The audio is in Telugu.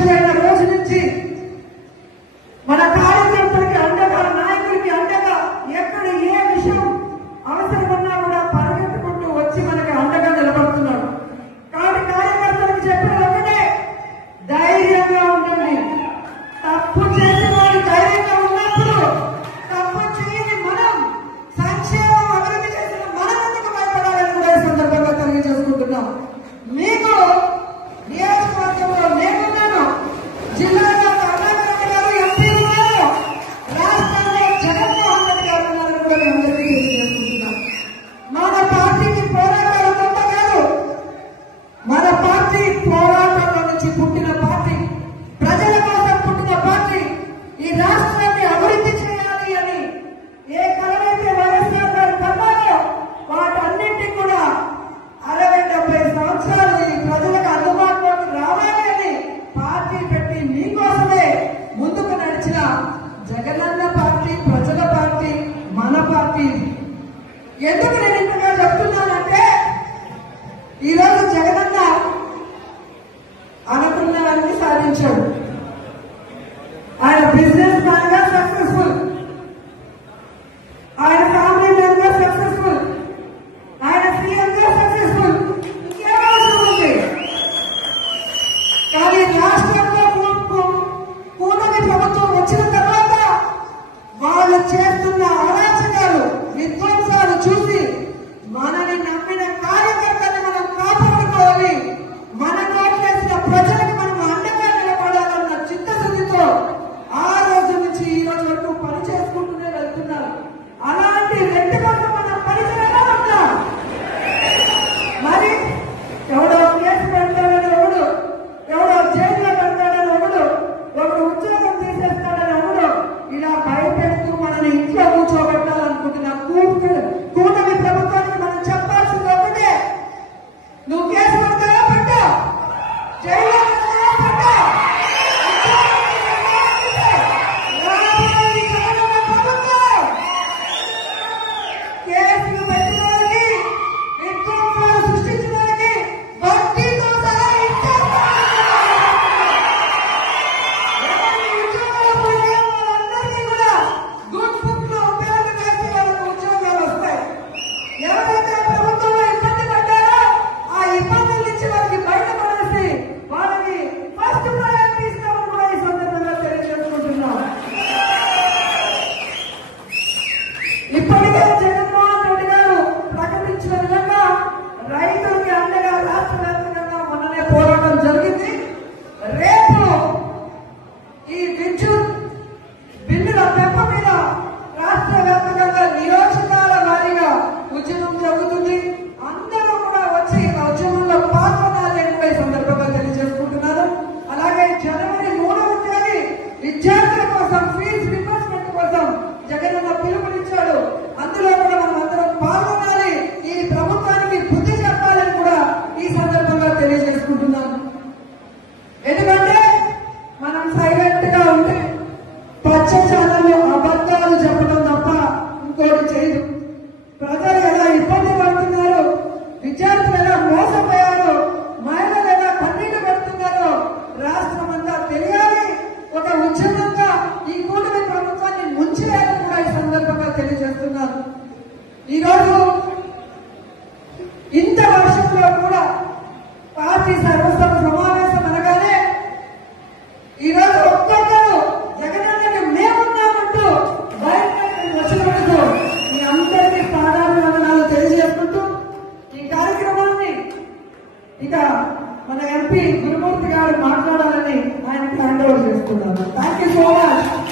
చచ్చిపోయిన రోజు నుంచి మన కార్యకర్తలకి అండగా, నాయకులకి అండగా, ఎక్కడ ఏ విషయం అవసరమన్నా కూడా పరిగెత్తుకుంటూ వచ్చి మనకి అండగా నిలబడుతున్నాడు. కాబట్టి కార్యకర్తలకు చెప్పిన ఒకటే, ధైర్యంగా ఉండండి. తప్పు చేసిన వాళ్ళు ధైర్యంగా ఉన్నప్పుడు తప్పు చేయని మనం, సంక్షేమం అభివృద్ధి చేసిన మనం ఎందుకు భయపడాలని కూడా ఈ సందర్భంగా తెలియజేసుకుంటున్నాం. మీకు నియోజకవర్గంలో నేనున్నాను, జిల్లాలో కరుణాకర్ గారు ఎంపీ ఉన్నారు, రాష్ట్రంలో జగన్మోహన్ రెడ్డి గారు ఉన్నారని కూడా మేము అందరికీ తెలియజేసుకుంటున్నాం. మన పార్టీకి పోరాటాలు కొత్త కాదు. మన పార్టీ పోరాటంలో నుంచి పుట్టిన పార్టీ, ప్రజల కోసం పుట్టిన పార్టీ. ఈ రాష్ట్రాన్ని అభివృద్ధి చేయాలి అని ఏ కలవైతే వైఎస్ఆర్ గారు కన్నారో వాటన్నింటినీ కూడా 60-70 సంవత్సరాలు ఈ ప్రజలకు అందుబాటులోకి రావాలి అని పార్టీ పెట్టి మీకోసమే ముందుకు నడిచిన జగనన్న పార్టీ, ప్రజల పార్టీ, మన పార్టీ. ఎందుకు నేను ఇంతగా చెప్తున్నానంటే, ఈరోజు జగనన్న అనుకున్నవన్నీ సాధించాడు. ఆయన బిజినెస్ మ్యాన్ గా సక్సెస్ఫుల్, ఆయన ఫ్యామిలీ మ్యాన్ గా సక్సెస్ఫుల్, ఆయన సీఎం గా సక్సెస్ఫుల్. ఇంకేమవసరం ఉంది? కానీ రాష్ట్రంలో కూటమి ప్రభుత్వం వచ్చిన తర్వాత వాళ్ళు చేస్తున్న అరాచకాలు, విధ్వంసాలు చూసి మనని నమ్మిన కార్యకర్తలను మనం కాపాడుకోవాలి, మన నోట్లేసిన ప్రజలకు మనం అండగా నిలబడాలన్న చిత్తశుద్ధితో ఆ రోజు నుంచి ఈ రోజు వరకు పని చేసుకుంటూనే వెళ్తున్నారు. అలాంటి వ్యక్తి కోసం మనం పరిచయంగా ఉంటాం. మరి ఎవడో కేసు పెడతాడని ఒకడు, ఎవడో జైల్లో పెడతాడని ఒకడు ఉద్యోగం తీసేస్తాడని ఒకడు ఇలా భయపెడుతూ మనని ఇంట్లో కూర్చోబెట్టాలనుకుంటున్న కూటమి ప్రభుత్వానికి మనం చెప్పాల్సింది ఒకటే, నువ్వు కేసు పెడతావా పెట్టా, జైల్లో పెట్టా, కేసులు పెట్టడానికి, విధ్వంసాలు సృష్టించడానికి వడ్డీతో సహా ఇచ్చేస్తాం. ఉద్యోగాలు పోయిన వాళ్ళందరికీ కూడా గుడ్ బుక్ లో పేర్లు వేసి వాళ్ళకు ఉద్యోగాలు వస్తాయి. ఎవరైతే ప్రభుత్వంలో ఇబ్బంది పడ్డారో ఆ ఇబ్బందుల నుంచి వాళ్ళకి బయటపడేసి వాళ్ళకి ఫస్ట్ ప్రయారిటీ ఇస్తామని కూడా ఈ సందర్భంగా తెలియజేసుకుంటున్నాం. ఇప్పటికే జగన్మోహన్ రెడ్డి గారు ప్రకటించిన విధంగా రైతులకి అండగా రాష్ట్ర వ్యాప్తంగా మొన్ననే పోరాటం జరిగింది. రేపు ఈ విద్యుత్ బిల్లుల పెంపు మీద రాష్ట్ర వ్యాప్తంగా నియోజకాల వారీగా ఉద్యమం జరుగుతుంది. అందరూ కూడా వచ్చి ఆ ఉద్యమంలో పాల్గొనాలని కూడా ఈ సందర్భంగా తెలియజేసుకుంటున్నారు. అలాగే జనవరి 3వ తేదీ విద్యార్థుల కోసం ఫీజు రియంబర్స్మెంట్ కోసం జగనన్న పిలుపునిచ్చాడు. అందులో కూడా మనం అందరం పాల్గొనాలి, ఈ ప్రభుత్వానికి బుద్ధి చెప్పాలని కూడా ఈ సందర్భంగా తెలియజేసుకుంటున్నాను. ఎందుకంటే మనం సైలెంట్ గా ఉంటే పచ్చ ఛానల్లో అబద్ధాలు చెప్పడం తప్ప ఇంకోటి చేయదు. ప్రజలు ఎలా ఇబ్బంది పడుతున్నారు, విద్యార్థులు ఎలా మోసపోయారు, మహిళలు ఎలా కన్నీళ్లు పెడుతున్నారో రాష్ట్రం అంతా తెలియాలి. ఒక ఉద్యమంగా ఈ కూటమి ప్రభుత్వాన్ని ముంచేయాలని కూడా ఈ సందర్భంగా తెలియజేస్తున్నారు. ఈరోజు ఇంత వర్షంలో కూడా పార్టీ సర్వసభ సమావేశం అనగానే ఈరోజు ఒక్కొక్కరు జగనన్నకి మేమున్నామంటూ బయటకు వచ్చినందుకు మీ అందరికీ పాదాభివందనాలు తెలియజేసుకుంటూ ఈ కార్యక్రమాన్ని ఇక మన ఎంపీ గురుమూర్తి గారు మాట్లాడాలని ఆయనకి హ్యాండ్ ఓవర్ చేస్తున్నాను. Thank you so much.